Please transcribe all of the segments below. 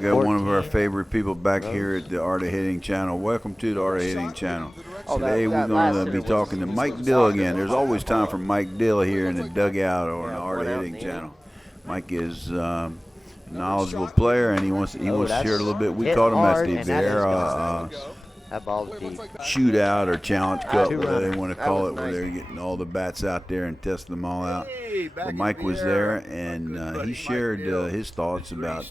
We got one of our favorite people back here at the Art of Hitting channel. Welcome to the Art of Hitting channel. Today we're going to be talking to Mike Dill again. There's always time for Mike Dill here in the dugout or in the Art of Hitting channel. Mike is a knowledgeable player, and he wants to share a little bit. We caught him at the Bear shootout or challenge cup, whatever they want to call it, where they're getting all the bats out there and testing them all out. Well, Mike was there, and he shared his thoughts about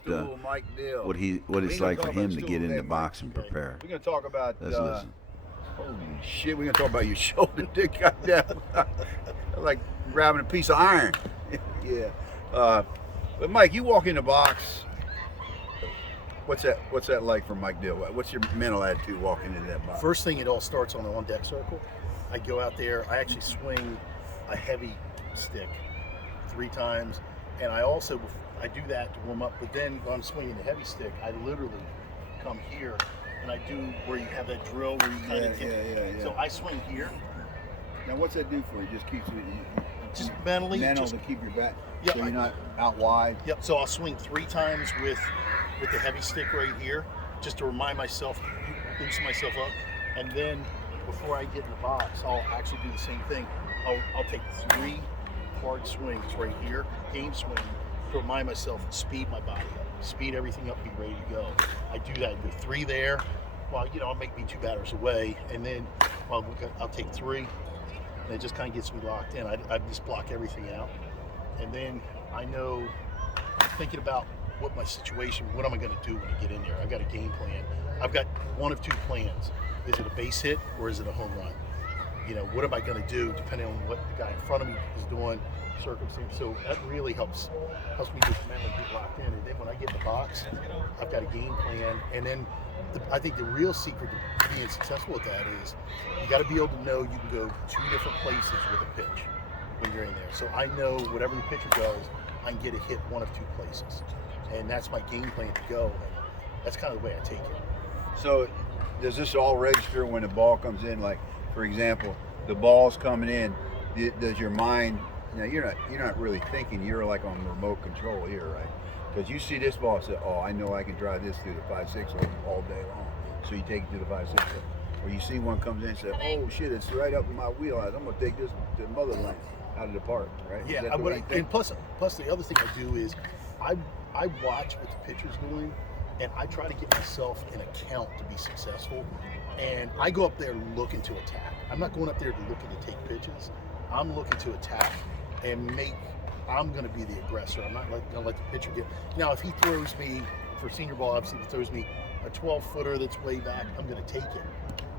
what it's like for him to get in the box and prepare. We're going to talk about, let's listen. Holy shit, we're going to talk about your shoulder, dick. Goddamn. Like grabbing a piece of iron. Yeah. But Mike, you walk in the box. What's that like for Mike Dill? What's your mental attitude walking into that box? First thing, it all starts on the on-deck circle. I go out there. I actually swing a heavy stick 3 times, and I do that to warm up. But then when I'm swinging the heavy stick, I literally come here and I do where you have that drill where you kind of hit. So I swing here. Now, what's that do for you? Just keeps you just mentally to keep your back. Yep, so you're not out wide. Yep. So I'll swing 3 times with the heavy stick right here, just to remind myself, loosen myself up, and then before I get in the box, I'll actually do the same thing. I'll take 3 hard swings right here, game swing, to remind myself, speed my body up, speed everything up, be ready to go. I do that, do 3 there. Well, I'll make me 2 batters away, and then I'll take 3, and it just kind of gets me locked in. I just block everything out, and then I know, thinking about what my situation, what am I going to do when I get in there? I've got a game plan. I've got one of 2 plans. Is it a base hit or is it a home run? What am I going to do depending on what the guy in front of me is doing, circumstance. So that really helps me just mentally get locked in. And then when I get in the box, I've got a game plan. And then I think the real secret to being successful with that is you got to be able to know you can go 2 different places with a pitch when you're in there. So I know whatever the pitcher goes, I can get a hit one of 2 places. And that's my game plan to go. And that's kind of the way I take it. So does this all register when the ball comes in? Like, for example, the ball's coming in, does your mind, you're not really thinking, you're like on remote control here, right? Because you see this ball and say, oh, I know I can drive this through the 5-6 all day long. So you take it to the 5-6. Or you see one comes in and say, oh shit, it's right up in my wheelhouse. I'm gonna take this to the motherland out of the park, right? Yeah, and plus the other thing I do is I watch what the pitcher's doing, and I try to get myself an account to be successful. And I go up there looking to attack. I'm not going up there looking to take pitches. I'm looking to attack and I'm going to be the aggressor. I'm not going to let the pitcher get. Now, if he throws me, for senior ball, obviously, if he throws me a 12-footer that's way back, I'm going to take it.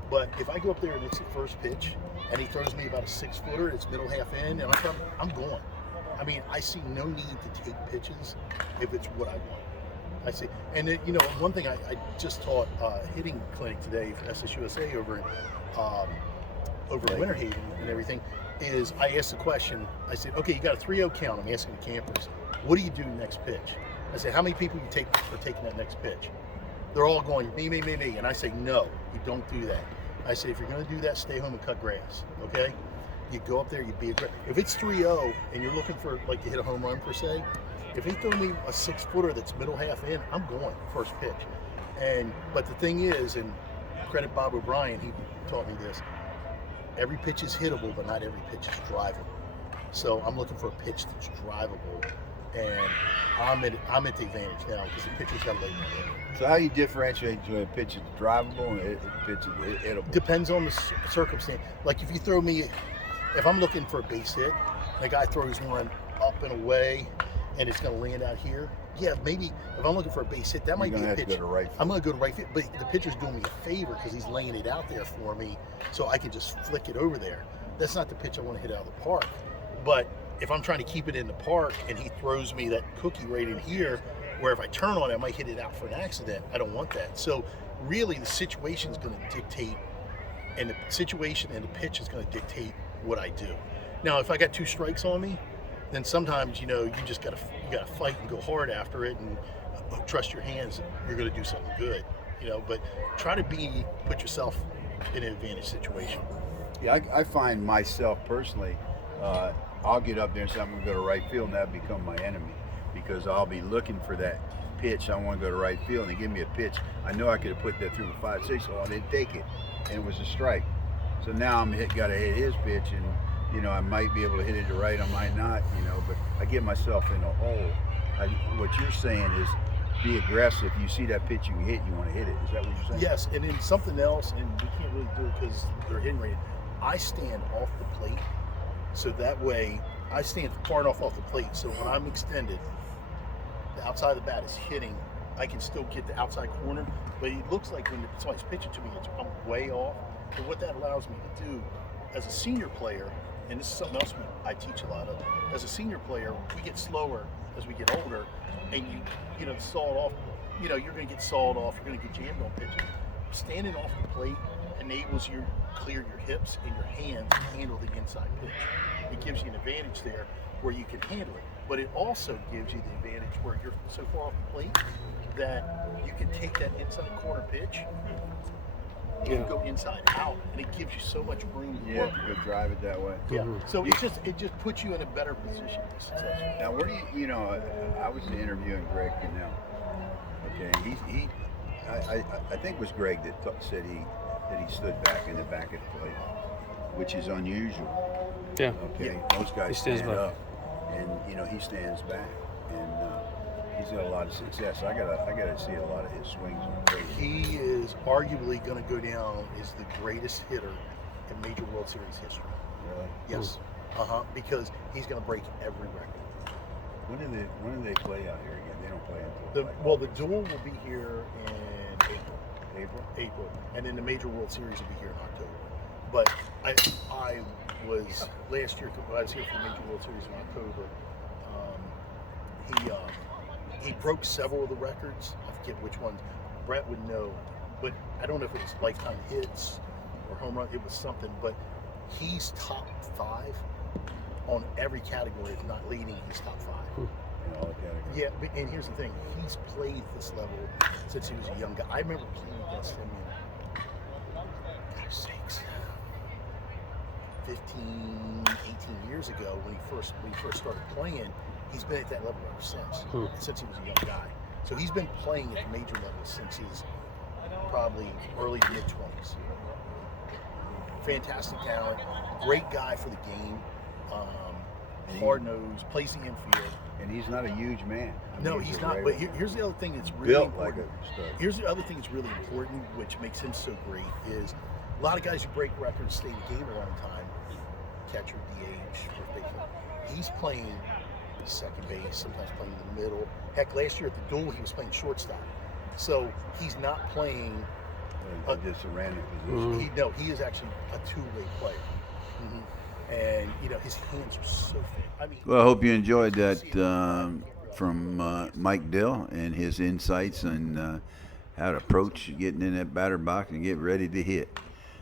But if I go up there and it's the first pitch, and he throws me about a 6-footer, it's middle half in, and I'm going. I mean, I see no need to take pitches if it's what I want. I see. And then, one thing I just taught hitting clinic today for SSUSA over in Winter Haven and everything, is I asked the question, I said, okay, you got a 3-0 count. I'm asking the campers, what do you do next pitch? I said, how many people are taking that next pitch? They're all going, me. And I say, no, you don't do that. I say, if you're going to do that, stay home and cut grass, okay? You go up there, you be aggressive. If it's 3-0 and you're looking for, to hit a home run per se, if he throw me a 6-footer that's middle half in, I'm going first pitch. But the thing is, and credit Bob O'Brien, he taught me this, every pitch is hittable, but not every pitch is drivable. So I'm looking for a pitch that's drivable, and I'm at the advantage now because the pitcher's got to lay me in. So how do you differentiate between a pitch that's drivable and a pitch that's hittable? Depends on the circumstance. Like if you throw me, if I'm looking for a base hit, and the guy throws one up and away, and it's going to land out here, yeah, maybe if I'm looking for a base hit, that might be a pitch. I'm going to go to right field, but the pitcher's doing me a favor because he's laying it out there for me, so I can just flick it over there. That's not the pitch I want to hit out of the park. But if I'm trying to keep it in the park and he throws me that cookie right in here, where if I turn on it, I might hit it out for an accident. I don't want that. So really, the situation is going to dictate, and the situation and the pitch is going to dictate what I do. Now, if I got 2 strikes on me, then sometimes, you just gotta fight and go hard after it and trust your hands that you're gonna do something good, but try to put yourself in an advantage situation. Yeah, I find myself personally, I'll get up there and say I'm gonna go to right field, and that become my enemy because I'll be looking for that pitch. I want to go to right field, and they give me a pitch. I know I could have put that through a 5-6 hole. I didn't take it, and it was a strike. So now I'm got to hit his pitch, and you know I might be able to hit it to right, I might not, you know. But I get myself in a hole. What you're saying is be aggressive. You see that pitch you can hit, you want to hit it. Is that what you're saying? Yes, and then something else, and we can't really do it because they're hitting rate. I stand off the plate, so that way I stand far enough off the plate, so when I'm extended, the outside of the bat is hitting. I can still get the outside corner, but it looks like when somebody's pitching to me, I'm way off. And what that allows me to do, as a senior player, and this is something else I teach a lot of. As a senior player, we get slower as we get older, and you know, sawed off. You know, you're going to get sawed off. You're going to get jammed on pitching. Standing off the plate enables you to clear your hips and your hands to handle the inside pitch. It gives you an advantage there where you can handle it, but it also gives you the advantage where you're so far off the plate that you can take that inside corner pitch and go inside out, and it gives you so much room to work. You could drive it that way. Yeah. So it just puts you in a better position to be successful. Now, where do you know? I was interviewing Greg Cannell. Okay, I think it was Greg that said he stood back in the back of the plate, which is unusual. Yeah. Okay, most guys stand up, and you know he stands back, and he's got a lot of success. I gotta see a lot of his swings on the plate. He is arguably going to go down as the greatest hitter in Major World Series history. Really? Yes. Because he's going to break every record. When do they play out here again? They don't play until The duel will be here in April, and then the Major World Series will be here in October. But I was last year. I was here for the Major World Series in October. He broke several of the records. I forget which ones. Brett would know, but I don't know if it was lifetime hits or home run. It was something, but he's top 5 on every category, if not leading. He's top 5. in all categories. Yeah, and here's the thing. He's played this level since he was a young guy. I remember playing against him in, gosh sakes, 15, 18 years ago when he first started playing. He's been at that level ever since he was a young guy. So he's been playing at the major level since he's probably early to mid-20s. Fantastic talent, great guy for the game, hard-nosed, plays the infield. And he's not a huge man. No, he's not. But here's the other thing that's really built important. like a stud. Here's the other thing that's really important, which makes him so great, is a lot of guys who break records stay in the game a long time. Catcher, DH, first baseman. He's playing second base, sometimes playing in the middle. Heck, last year at the duel, he was playing shortstop. So he's not playing Just a random position. he is actually a two-way player. And you know his hands are so fit. I mean, Well, I hope you enjoyed that from Mike Dill and his insights on how to approach getting in that batter box and get ready to hit.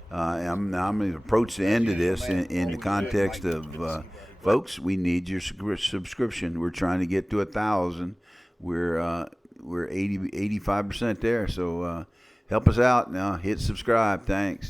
I'm going to approach the end of this in the context of, folks, we need your subscription. We're trying to get to 1,000. We're 85% there, so help us out now. Hit subscribe. Thanks.